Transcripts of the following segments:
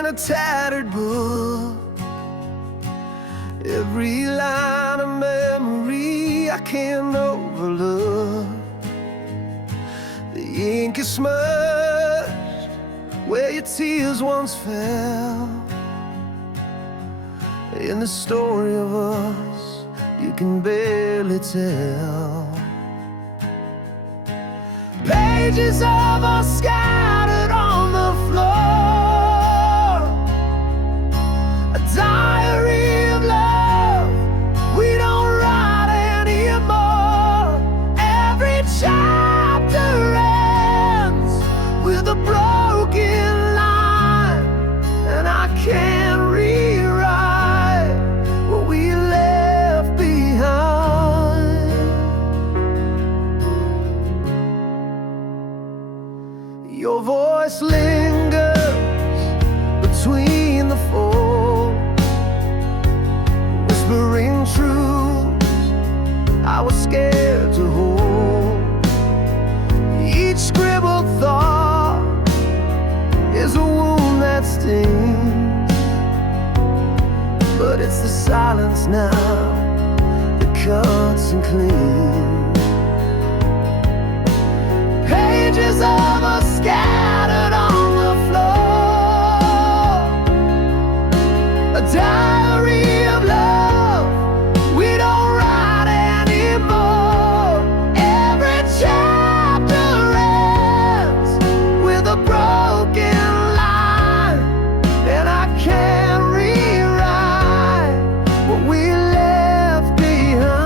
in a tattered book. Every line a memory I can't overlook. The ink is smudged where your tears once fell. In the story of us you can barely tell. Pages of us scattered on the floor, a diary of love we don't write anymore. Every chapter ends with a broken line, and I can't rewrite what we left behind. Your voice lingers between the folds, whispering truths I was scared to hold. Each scribbled thought is a wound that stings, but it's the silence now that cuts and cleans. Pages of us scattered on the floor, a diary of love we don't write anymore. Every chapter ends with a broken line, and I can't rewrite what we left behind.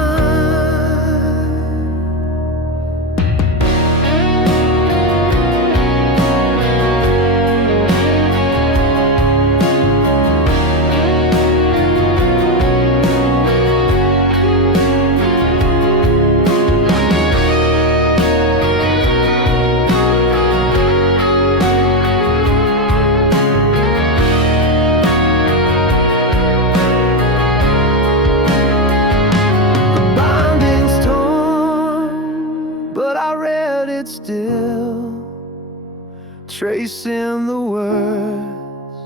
Still tracing the words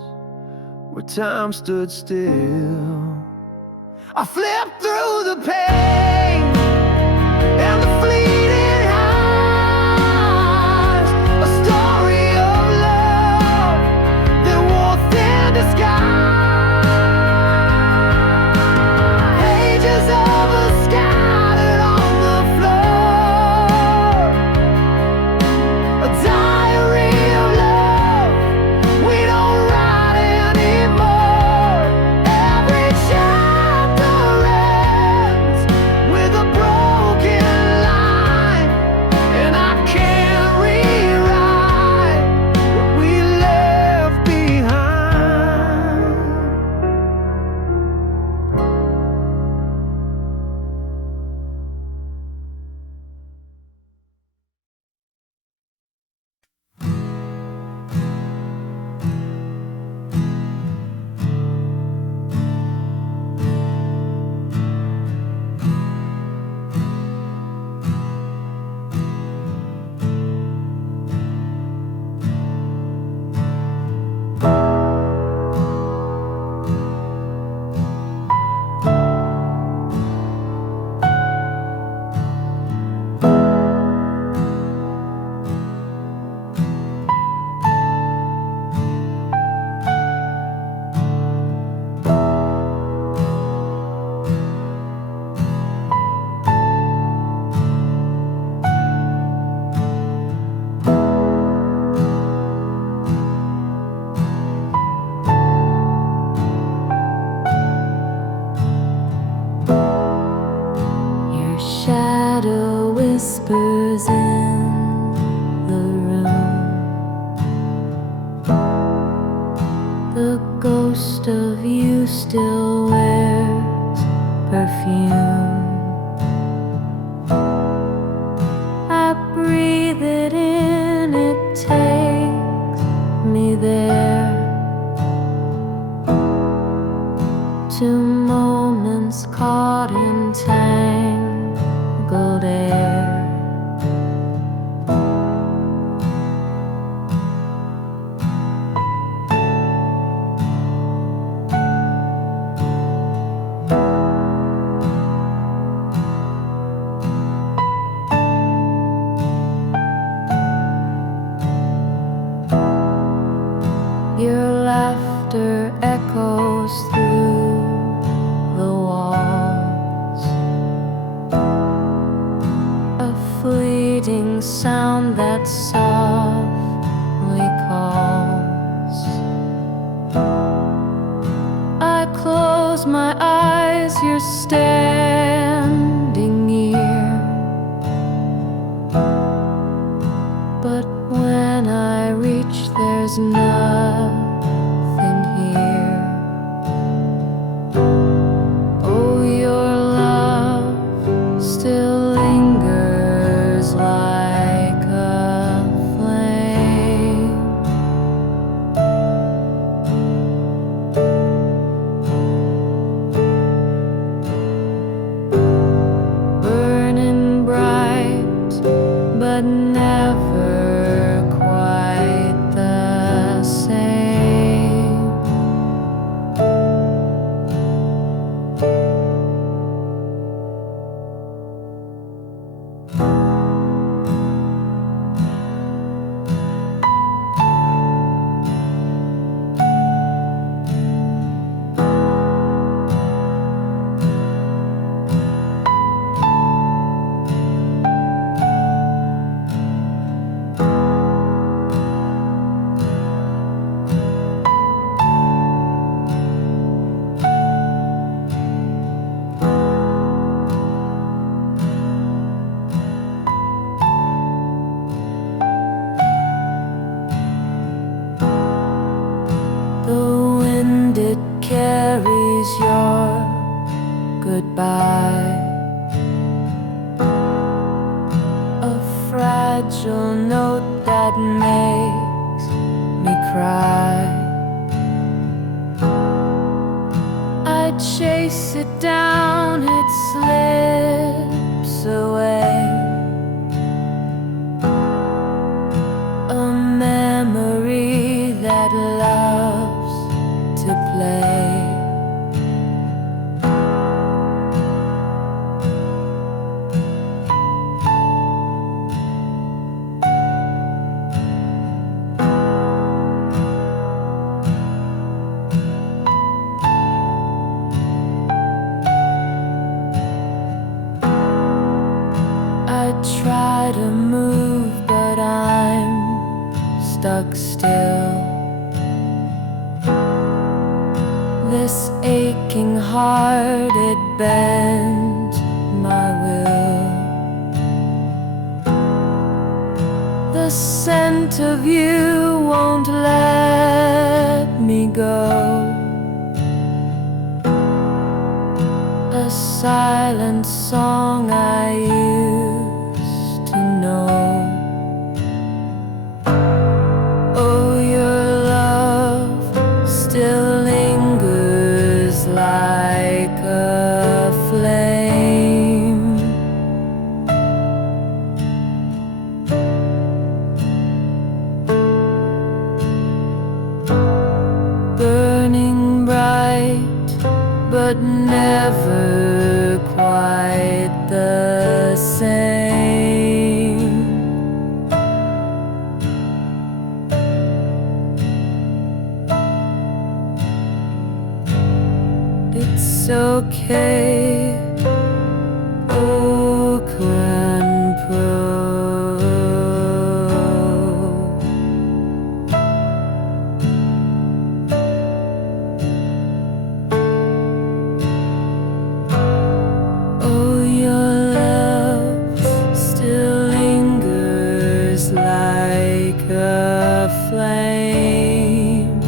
where time stood still. I flipped through the pain and the fleeting highs, a story of love that wore thin disguise. Pages of us scattered on the floor, a diary of love we don't write anymore. Every chapter ends with a broken line, and I can't rewrite what we left behind. Your shadow whispers in the room. The ghost of you still wears perfume. I breathe it in, it takes me there, to moments caught in tangled air. you're standing near. But when I reach, there's nothing here. Oh, your love still lingers like a flame. Burning bright, but never quite the same. The wind, it carries your goodbye, a fragile note that makes me cry. I chase it down, it slips away, a memory that loves to play. I try to move, but I'm stuck still. This aching heart, it bends my will. The scent of you won't let me go, a silent song I used to know. Oh, your love still lingers like a flame. Burning bright, but never quite the same. It's okay, oh grandpa. Oh, your love still lingers like a flame.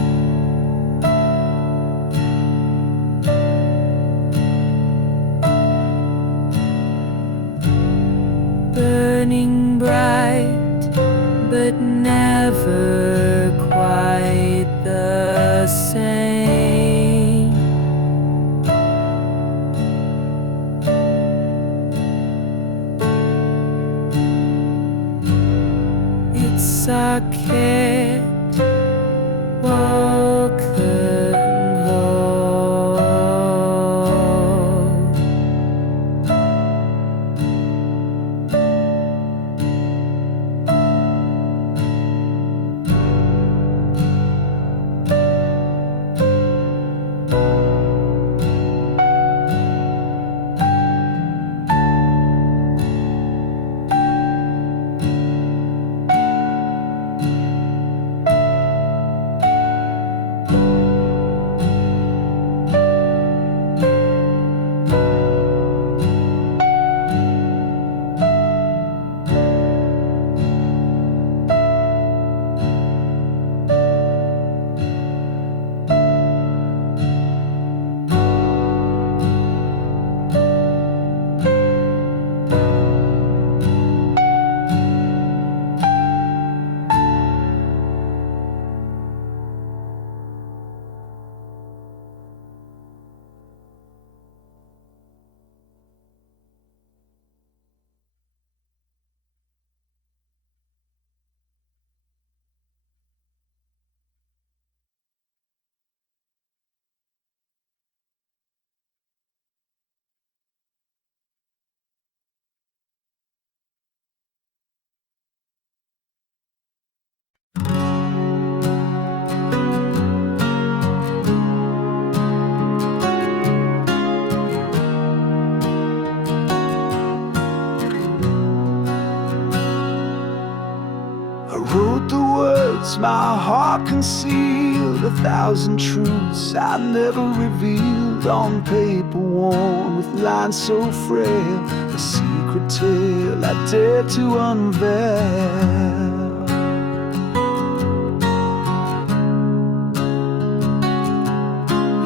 my heart concealed 1,000 truths I never revealed on paper worn with lines so frail. A secret tale I dare to unveil.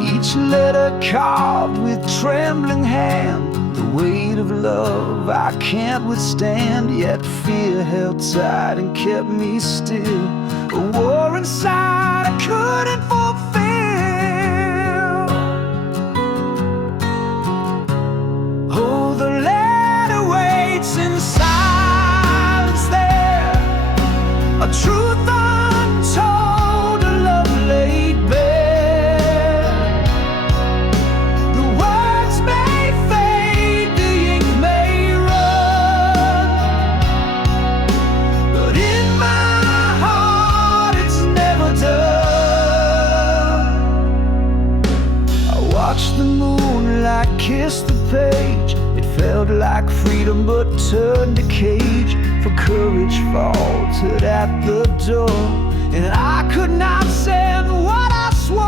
Each letter carved with trembling hand, the weight of love I can't withstand. Yet fear held tight and kept me still, a war inside I couldn't fulfill. Oh, the letter waits in silence there, a truth untold, a love laid bare. The words may fade, the ink may run, but in my heart it's never done. I watched the moonlight kiss the page. It felt like freedom but turned to cage. For courage faltered at the door, and I could not send what I swore.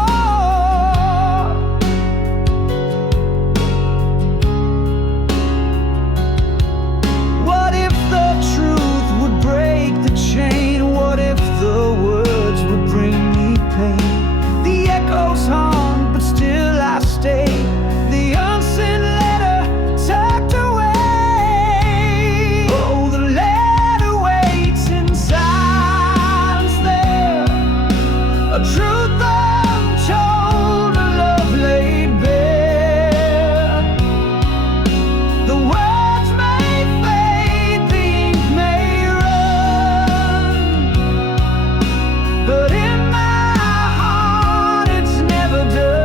What if the truth would break the chain? What if the words would bring me pain? The echoes hung, but still I stayed. The unsent letter tucked away. Oh, the letter waits in silence there, a truth untold, a love laid bare. The words may fade, the ink may run, but in my heart it's never done.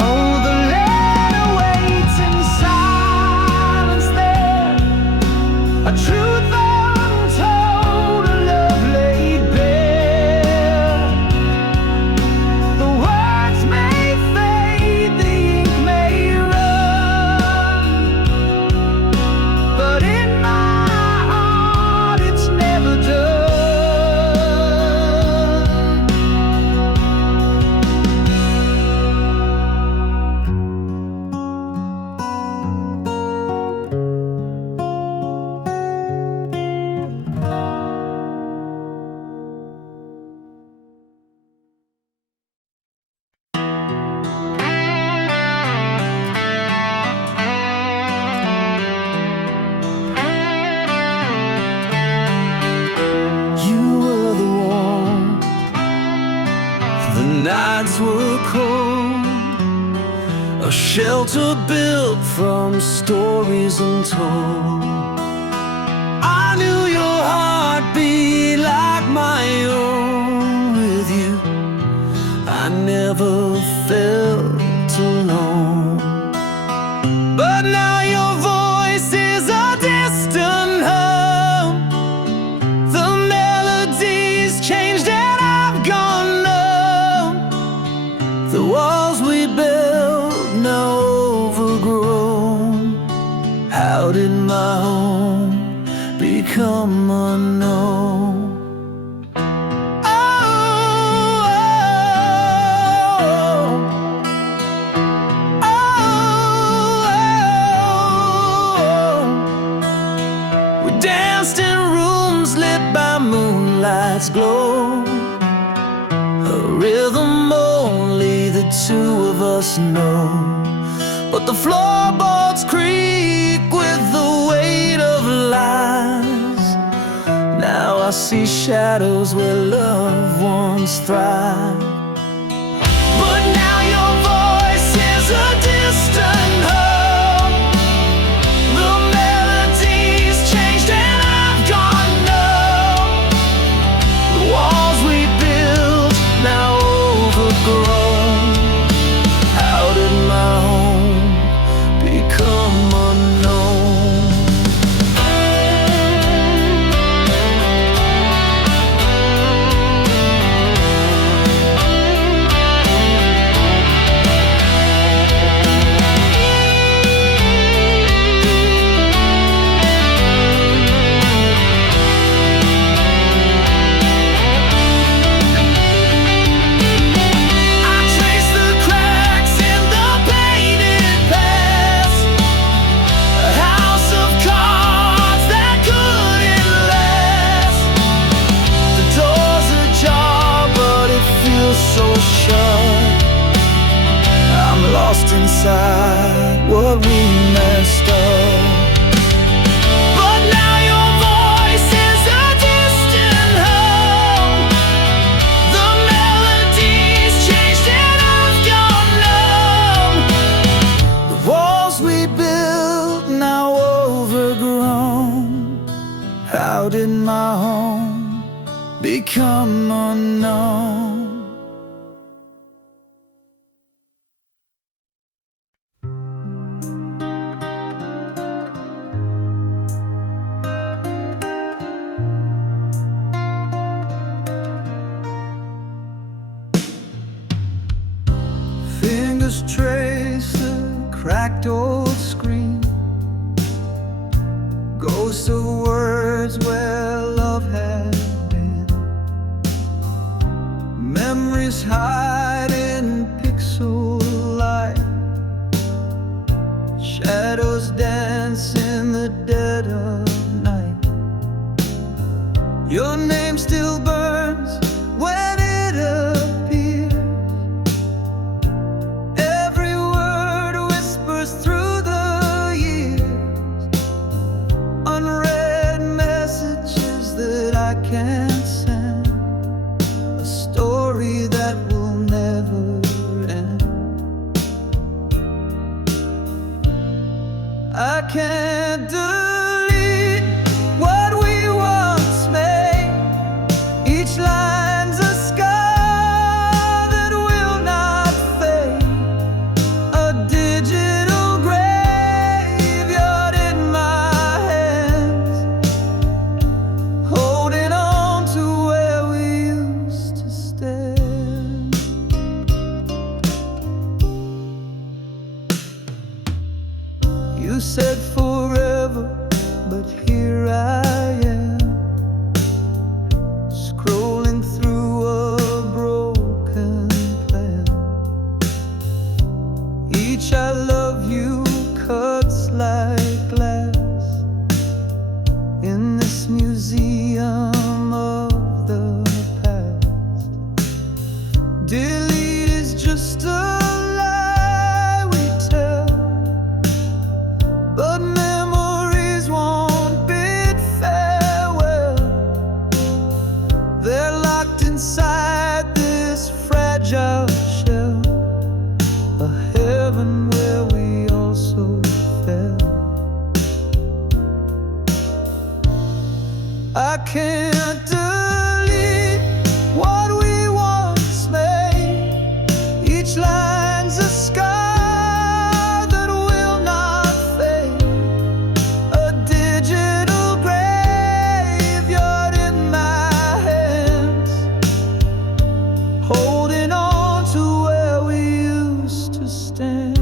Oh, the letter waits in silence there, a truth untold, a love laid bare. The words may fade, the ink may run, but in my heart it's never done. You were the warmth, the nights were cold, a shelter built from stories untold. I knew your heart beat like my own. With you, I never felt alone. But now your voice is a distant hum. The melodies changed and I've gone numb. The walls we built now overgrown. How did my home become unknown? We danced in rooms lit by moonlight's glow, a rhythm only the two of us know. But the floorboards creak with the weight of lies. Now I see shadows where love once thrived. But now your voice is a distant hum. The melodies changed and I've gone numb. The walls we built now overgrown. How did my home messed up. But now your voice is a distant hum. The melodies changed and I've gone numb. The walls we built now overgrown. How did my home become unknown? Fingers trace the cracked old screen, ghosts of words where love had been. Memories hide in pixel light, shadows dance in the dead of night. Your name still burns when it appears. Every word whispers through the years. Unread messages that I can't send. A story that will never end. I can't delete what we once made. Each line's a scar that will not fade. A digital graveyard in my hands, holding on to where we used to stand. You said forever, but here I am, scrolling through a broken plan. Each I love you cuts like glass in this museum of the past. Delete is just a lie we tell, but memories won't bid farewell. They're locked inside this fragile shell, a heaven where we also fell. I can't delete what we once made. Each line's a scar that will not fade. A digital graveyard in my hands, holding on to where we used to stand.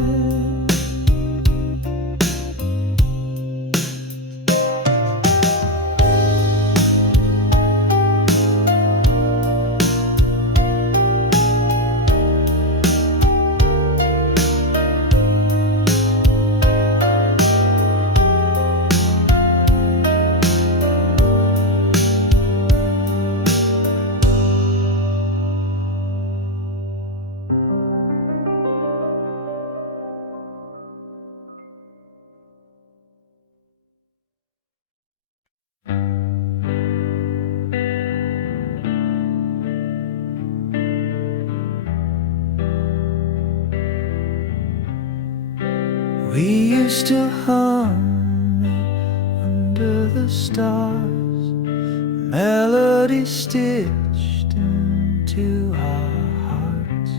We used to hum under the stars, melodies stitched into our hearts.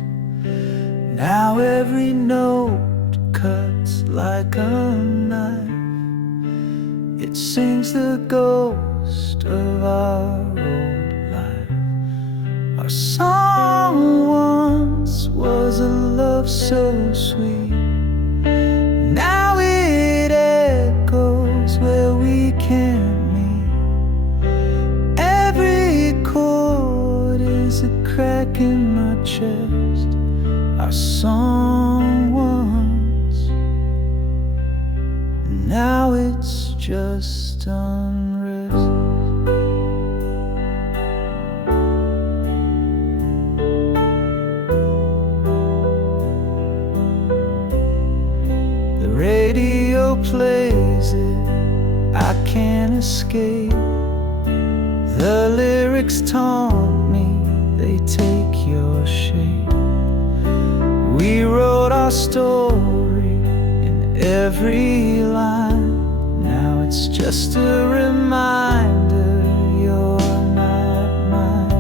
Now every note cuts like a knife. It sings the ghost of our old life. Our song once was a love so sweet. Now it echoes where we can't meet. Every chord is a crack in my chest. Our song once, now it's just unrest. The radio plays it, I can't escape. The lyrics taunt me, they take your shape. We wrote our story in every line. Now it's just a reminder you're not mine.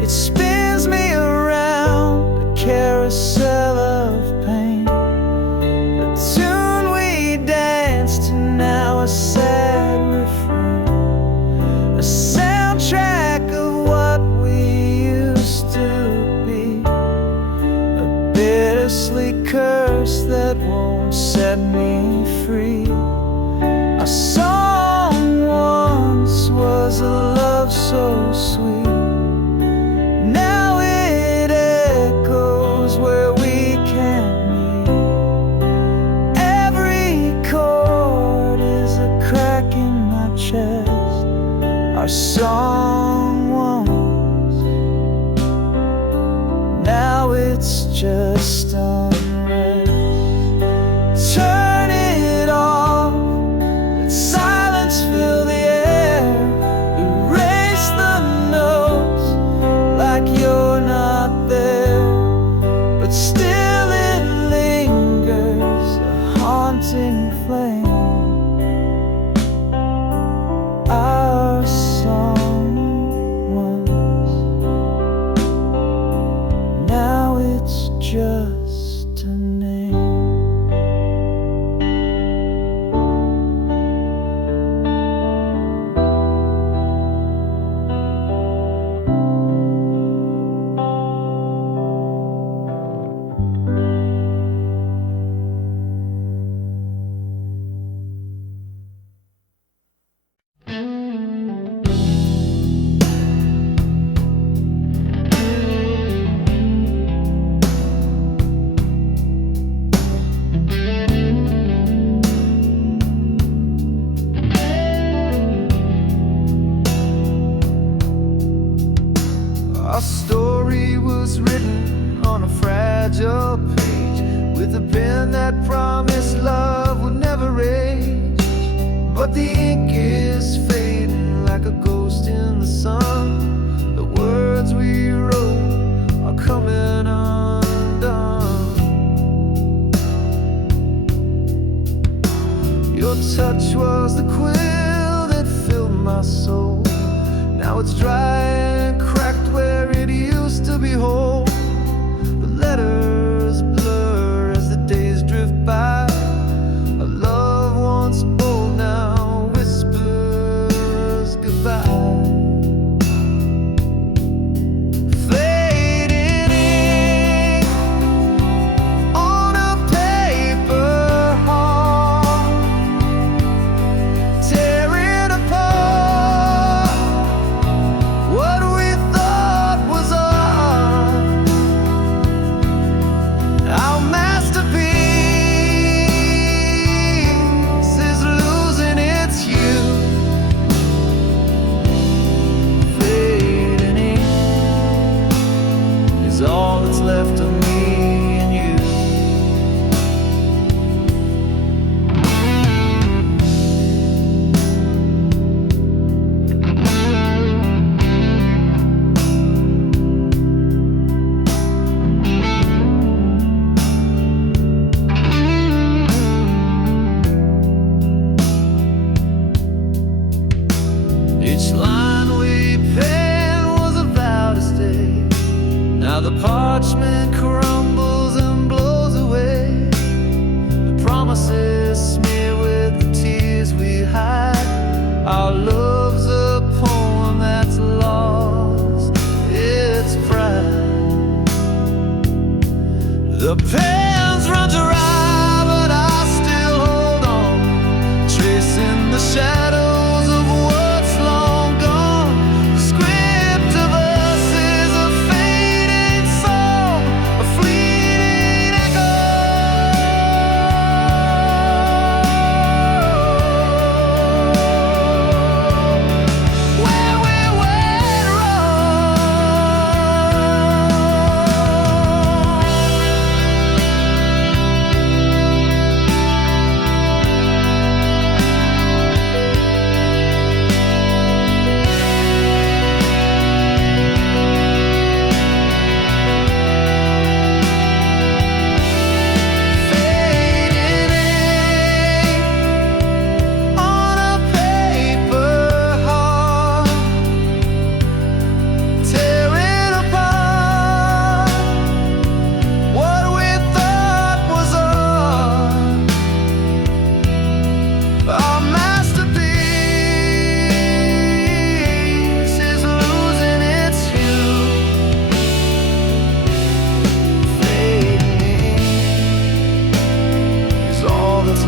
It spins me around a carousel of pain. The tune we danced to, now a sad refrain. A soundtrack of what we used to be. A bittersweet curse that won't set me free. Our song once was a love so sweet. Now it echoes where we can't meet. Every chord is a crack in my chest. Our song once, now it's just unrest. Turn it off, let silence fill the air. Erase the notes like you're not there, but still it lingers, a haunting flame. Our song once, now it's just a name. Our story was written on a fragile page, with a pen that promised love would never age. But the ink is fading like a ghost in the sun. The words we wrote are coming undone. Your touch was the quill that filled my soul. Now it's dry and cracked where it used to be whole. The letters blur as the days drift by. A love once bold now whispers goodbye. Fading ink on a paper heart, tearing apart what we thought was art.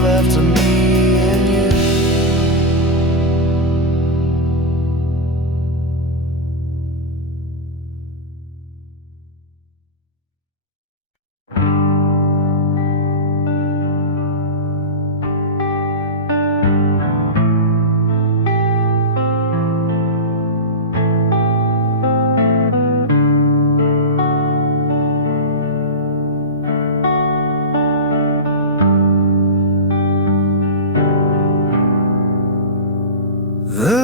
left to me and you. The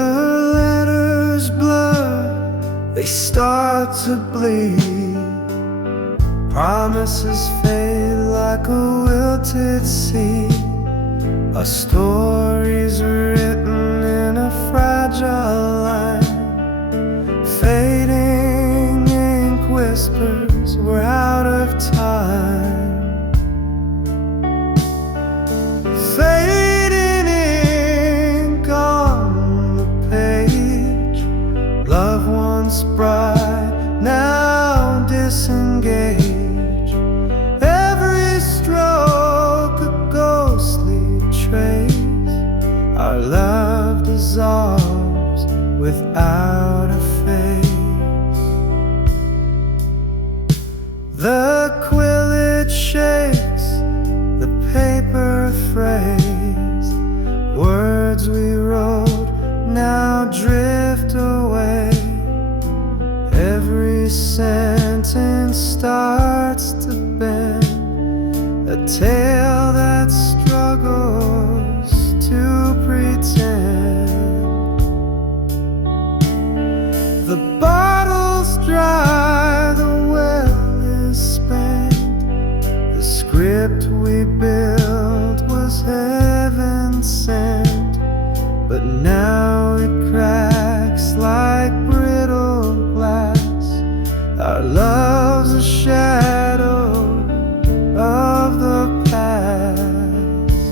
letters blur, they start to bleed. Promises fade like a wilted seed. Our stories written in a fragile line. Fading ink whispers we're out of time. Fading ink on the page. Love once bright, now disengaged. Every stroke a ghostly trace. Our love dissolves without a face. The quill it shakes, the paper phrase. Words we wrote now drift away. Every sentence starts to bend, a tale that struggles to pretend. The bottle's dry, the well is spent. The script we built was heaven sent, but now it cracks like brittle glass. Our love's a shadow of the past.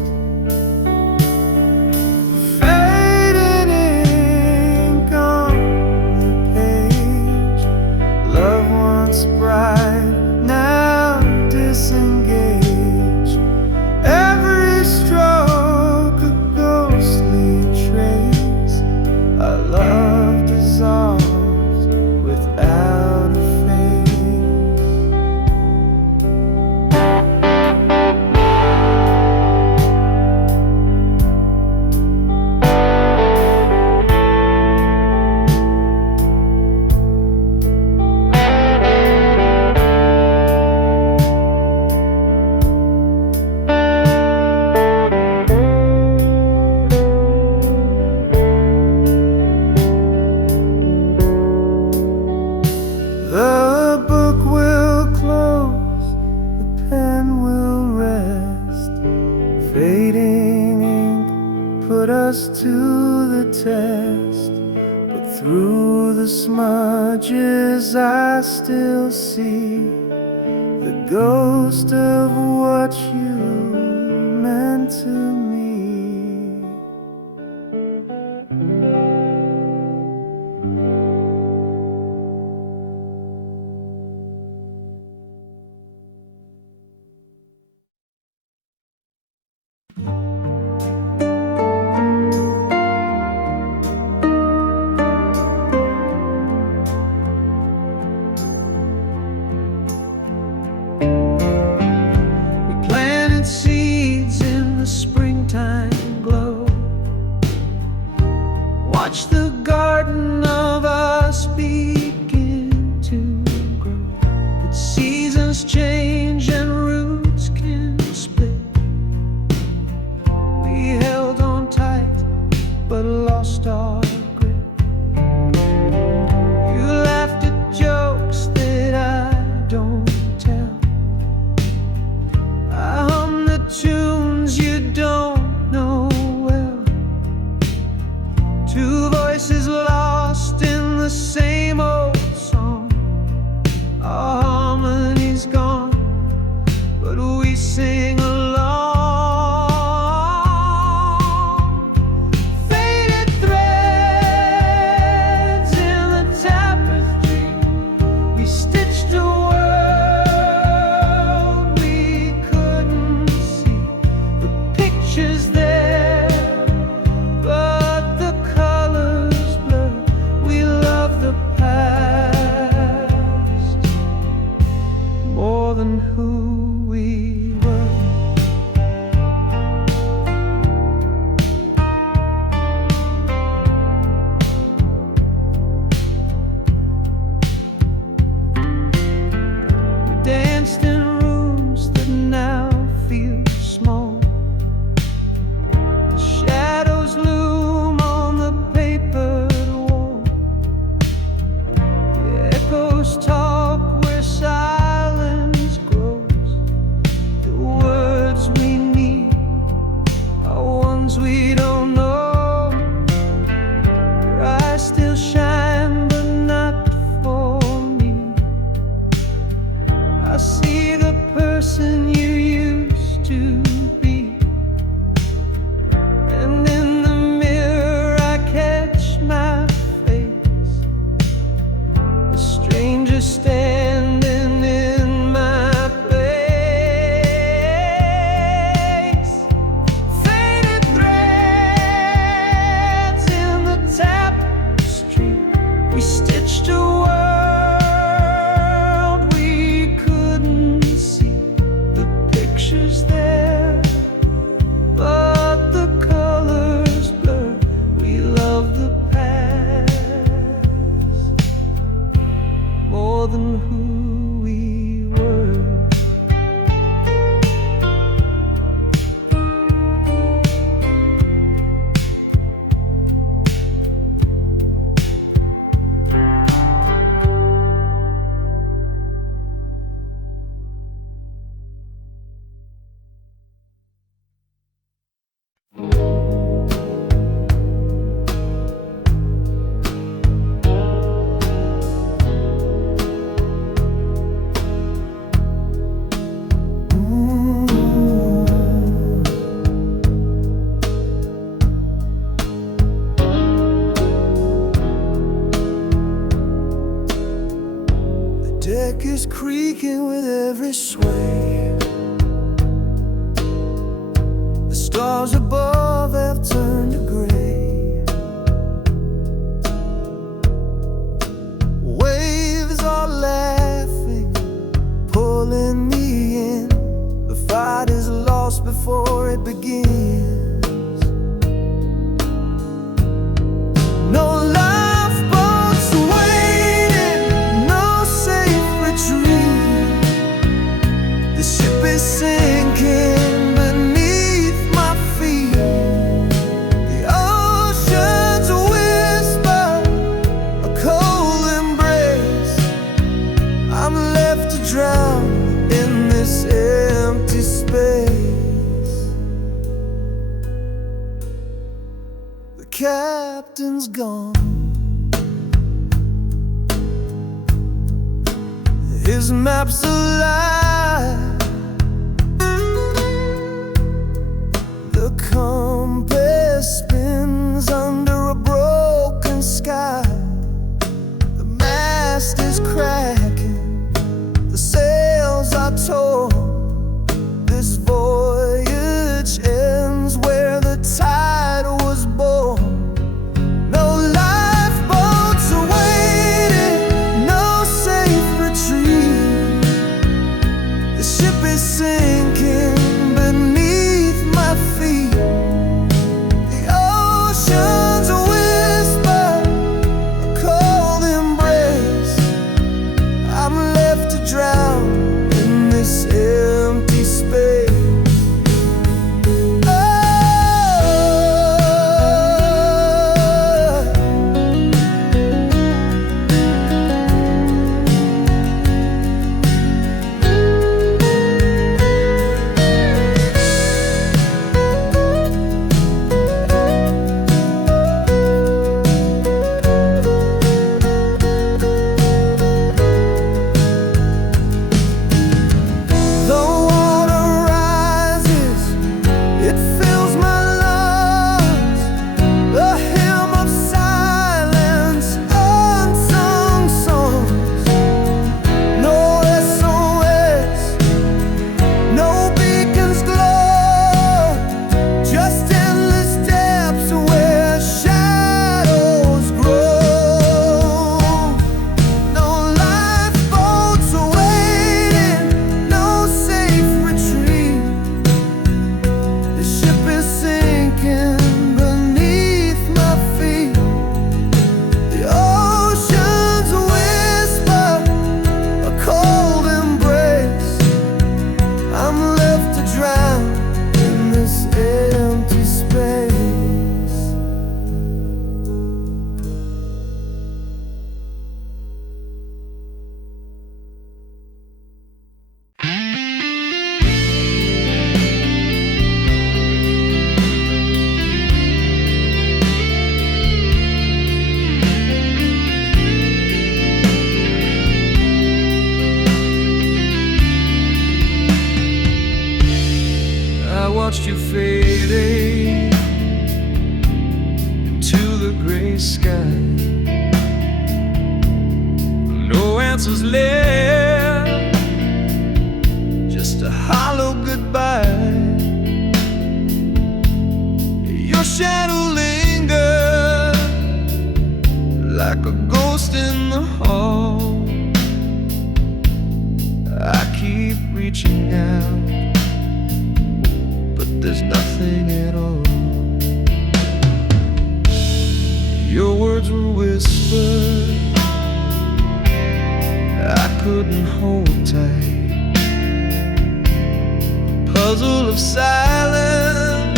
Fading ink on the page. Love once bright, now disengaged. Every stroke a ghostly trace. Our love dissolves without a the book will close, the pen will rest. Fading ink put us to the test, but through the smudges I still see the ghost of what you meant to me. Planted seeds in the springtime glow. Watch the garden of us begin to grow. But seasons change and roots can split. We held on tight but lost our grip. You laughed at jokes that I don't tell. I hum the tunes you don't know well. Two voices lost in the same old pictures there, but the colors blur. We love the past more than who we were. We danced in rooms that now feel small. The shadows loom on the papered wall. The echoes talk where silence grows. The words we need are ones we don't know. Your eyes still shine, but not for me. I see the person you used to be, and in the mirror I catch my face, a stranger standing in my place. Faded threads in the tapestry, we stitched a world we couldn't see. The pictures there, but the colors blur. We love the past more than who we were. The deck is creaking with every sway. The stars above have turned to gray. Waves are laughing, pulling me in. The fight is lost before it begins. No lifeboats waiting, no safe retreat. The ship is sinking beneath my feet. The ocean's whisper, a cold embrace. I'm left to drown in this empty space. The captain's gone. His map's a lie. The compass spins under a broken sky. The mast is cracking, the sails are torn. This voyage ends where the tide was born. No lifeboats are waiting, no safe retreat. The ship is sinking beneath my feet. The your shadow linger like a ghost in the hall. I keep reaching out, but there's nothing at all. Your words were whispered, I couldn't hold tight. A puzzle of silence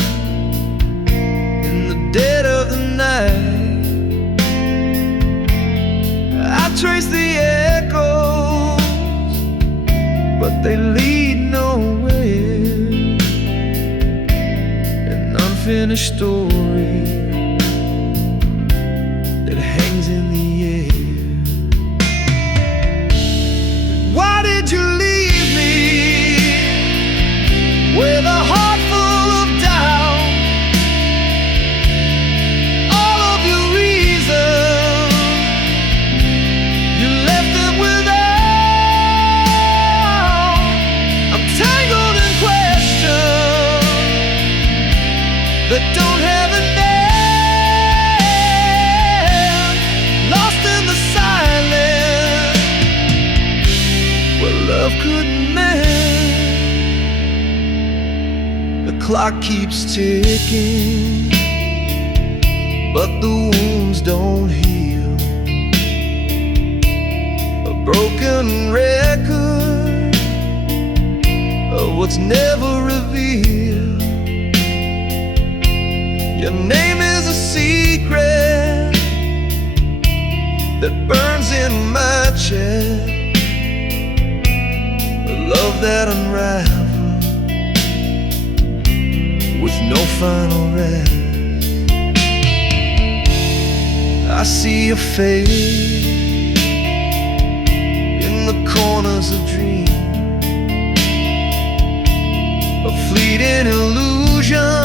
in the dead of the night. I trace the echoes, but they lead nowhere. An unfinished story that hangs in the air. Why did you leave me with a heart full of doubt? All of your reasons, you left them without. I'm tangled in questions that don't have a name, lost in the silence where love couldn't mend. The clock keeps ticking, but the wounds don't heal. A broken record of what's never revealed. Your name is a secret that burns in my chest, a love that unravels with no final rest. I see your face in the corners of dreams, a fleeting illusion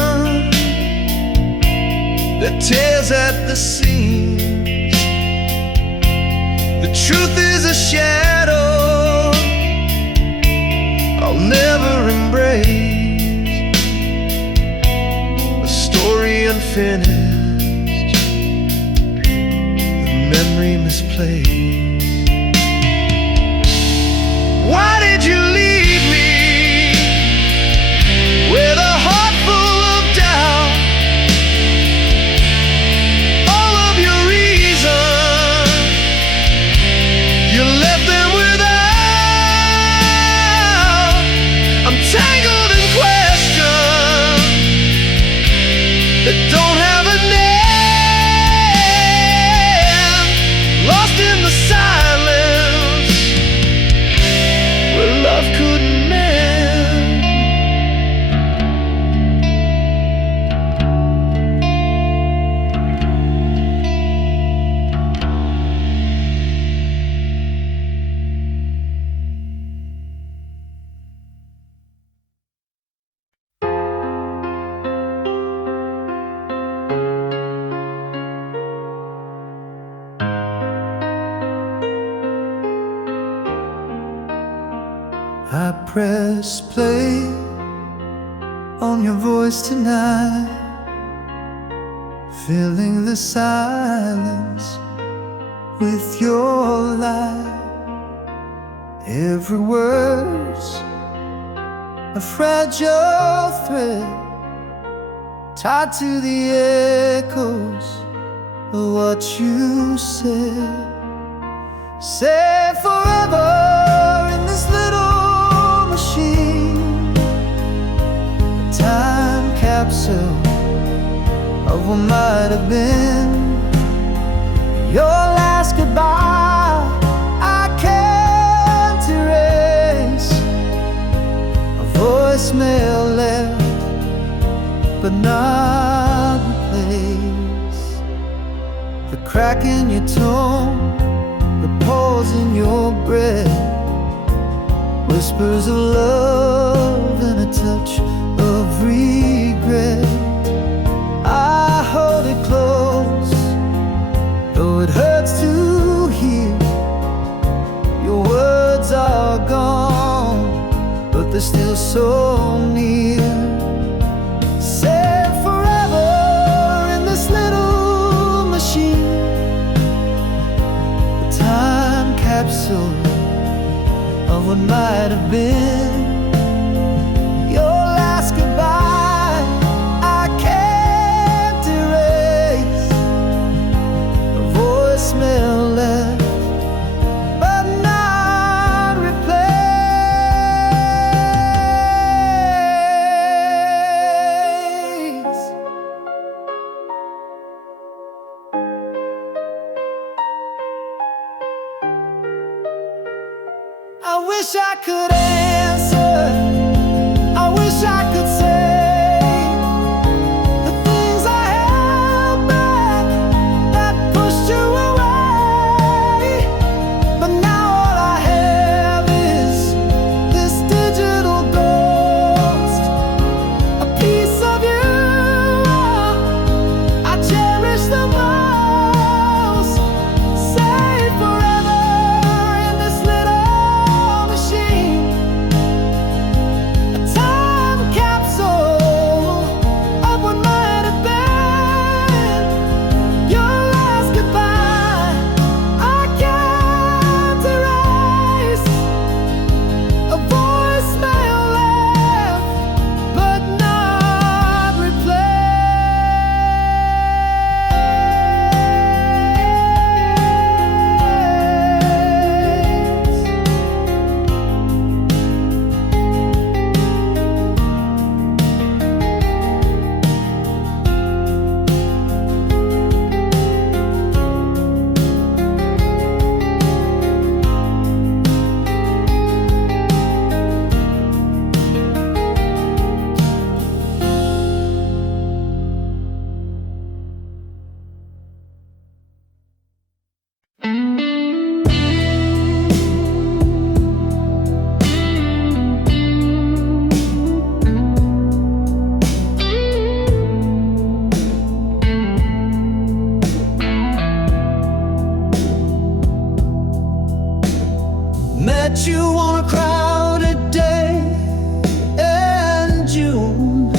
that tears at the seams. The truth is a shadow I'll never embrace, a story unfinished, the memory misplaced. Why did you leave me with a heart full of doubt? All of your reasons, you left them without. I'm tangled in questions that don't have a name, lost in the silence where love couldn't mend. I press play on your voice tonight, filling the silence with your light. Every word's a fragile thread tied to the echoes of what you said. Say forever in this little machine, a time capsule of what might have been. Your last goodbye I can't erase, a voicemail left but not replaced. The crack in your tone, the pause in your breath, whispers of love and a touch of regret. I hold it close, though it hurts to hear. Your words are gone, but they're still so near. Say forever wish I could answer, I wish I could say the things I held back that pushed you away. But now all I have is this digital ghost, a piece of you I cherish the most. Saved forever in this little machine, a time capsule of what might have been. Your last goodbye I can't erase, a voicemail left but not replaced. Met you on a crowded day in June.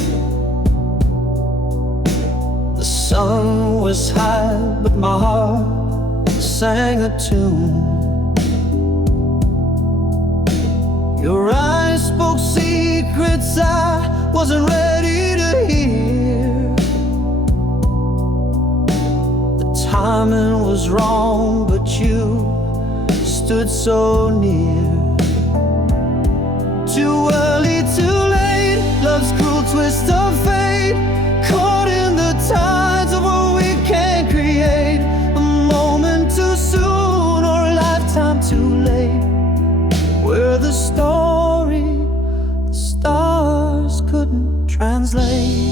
The sun was high, but my heart sang a tune. Your eyes spoke secrets I wasn't ready to hear. The timing was wrong, but you stood so near. Too early, too late, love's cruel twist of fate, caught in the tides of what we can't create. A moment too soon or a lifetime too late. We're the story the stars couldn't translate.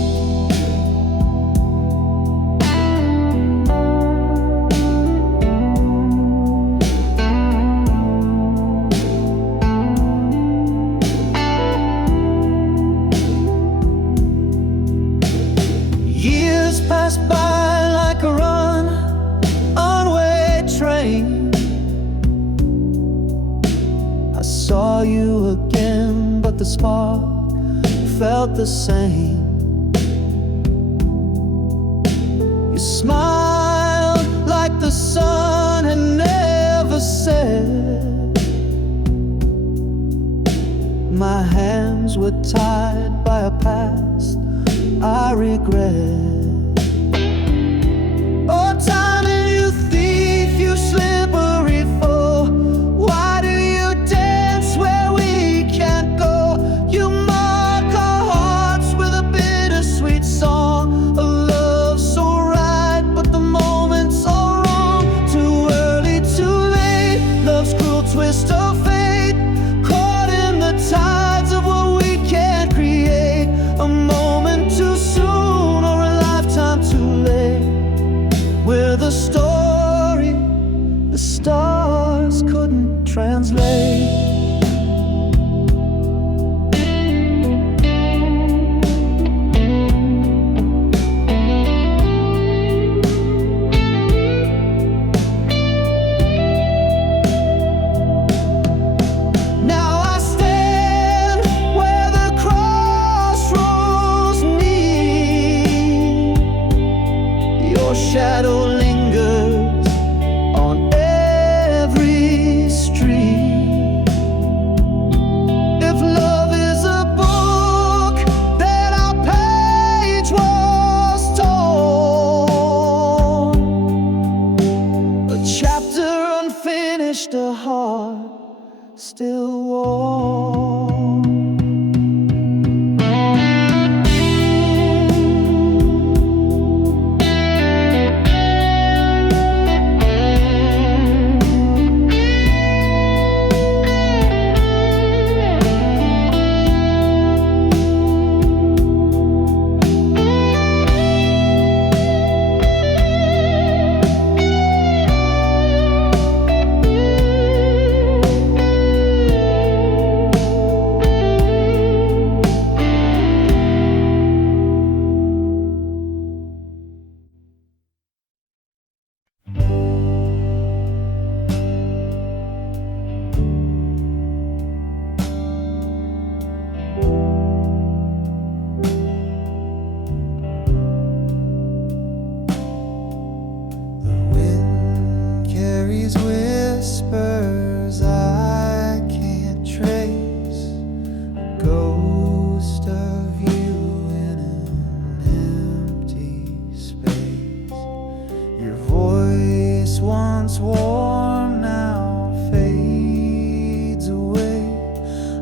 Years pass by like a runaway train. I saw you again, but the spark felt the same. You smiled like the sun had never set. My hands were tied by a past I regret. Oh, time and you thief, you slippery foe. Why do you dance where we can't go? You mark our hearts with a bittersweet song, a love so right, but the moment so wrong. Too early, too late, love's cruel twist of fate, caught in the tides of what we can't create. A moment too soon or a lifetime too late. We're the story the stars couldn't translate. Now I stand where the crossroads meet. Your shadow lingers on every street. If love is a book, then our page was torn. A chapter unfinished, a heart still warm. once warm now fades away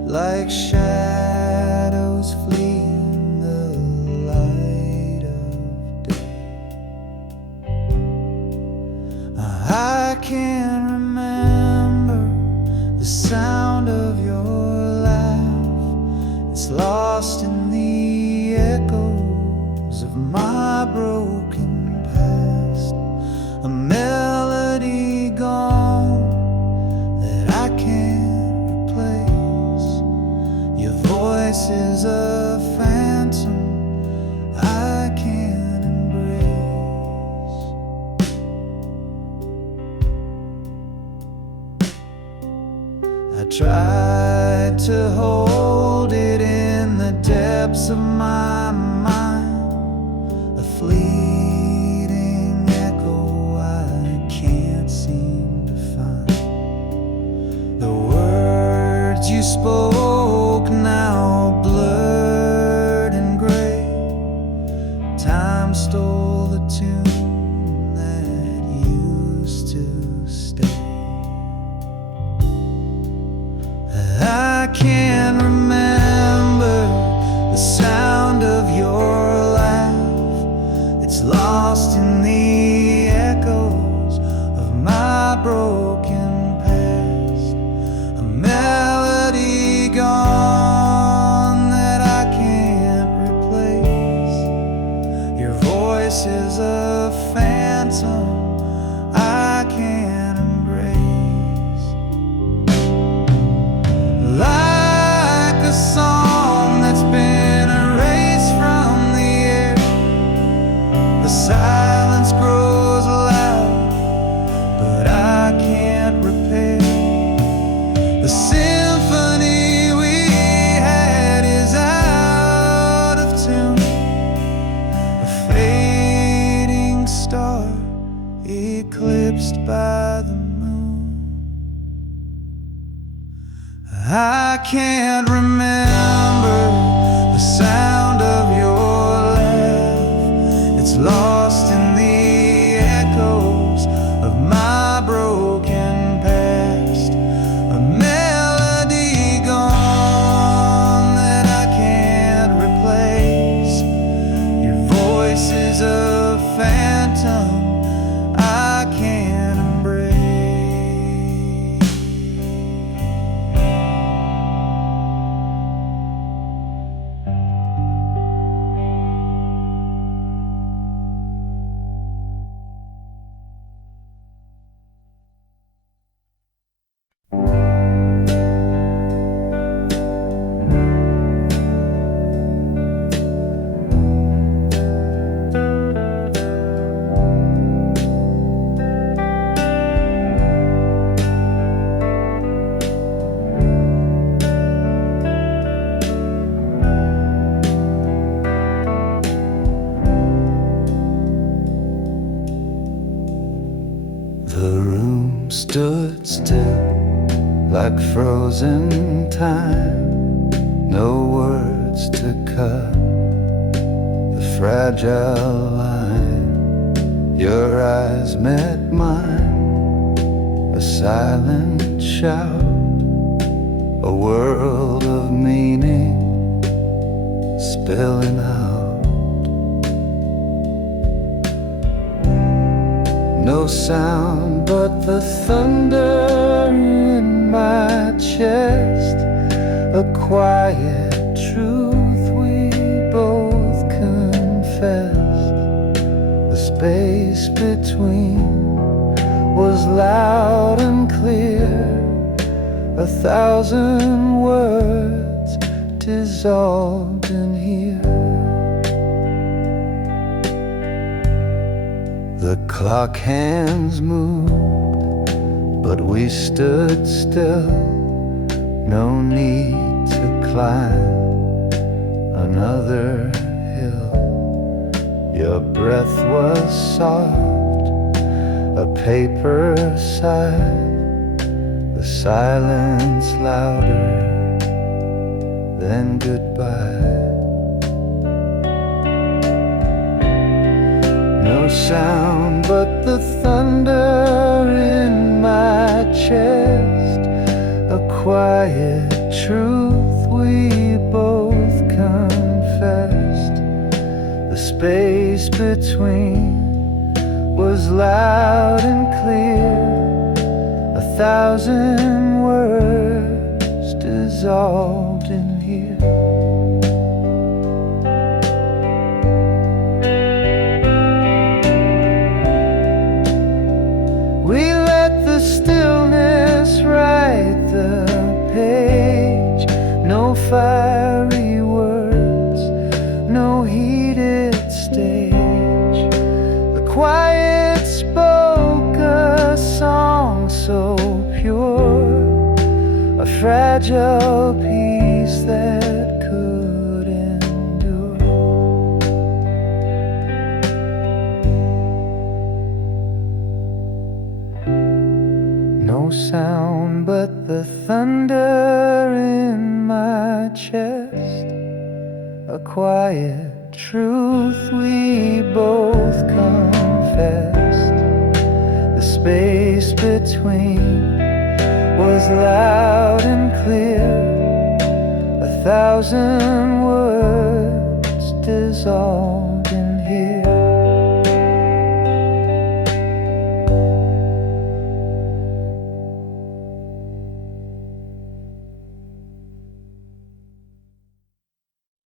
like shadows flee in the light of day. I can remember the sound of your laugh. It's lost in the echoes of my broken past. A melody gone that I can't replace. Your voice is a phantom I can't embrace. I tried to hold it in the depths of my mind, a fleeting echo I can't seem to find. The words you spoke now blurred and gray. Time stole the tune that used to stay. I can't remember the sound of your laugh. It's lost in the echoes of my broken past. A melody gone that I can't replace. Your voice is a phantom I can't embrace. Like a song that's been erased from the air, the silence grows loud, but I can't repair. The symphony we had is out of tune, a fading star eclipsed by the moon. I can't remember the sound of your laugh. It's lost in the echoes of my broken past. A melody gone that I can't replace. Your voice is a phantom I can't embrace. The room stood still like frozen time. No words to cut the fragile line. Your eyes met mine, a silent shout, a world of meaning spilling out. No sound but the thunder in my chest, a quiet truth we both confessed. The space between was loud and clear, 1,000 words dissolved in here. The clock hands moved, but we stood still. No need to climb another hill. Your breath was soft, a paper sigh, the silence louder than goodbye. No sound but the thunder in my chest, a quiet truth we both confessed. The space between was loud and clear, 1,000 words dissolved in here. We let the stillness write the page. No fiery words, no heated stage. The quiet spoke a song so pure, a fragile piece that could endure. No sound but the thunder in my chest, a quiet truth we both confessed. The space between was loud and clear, 1,000 words dissolved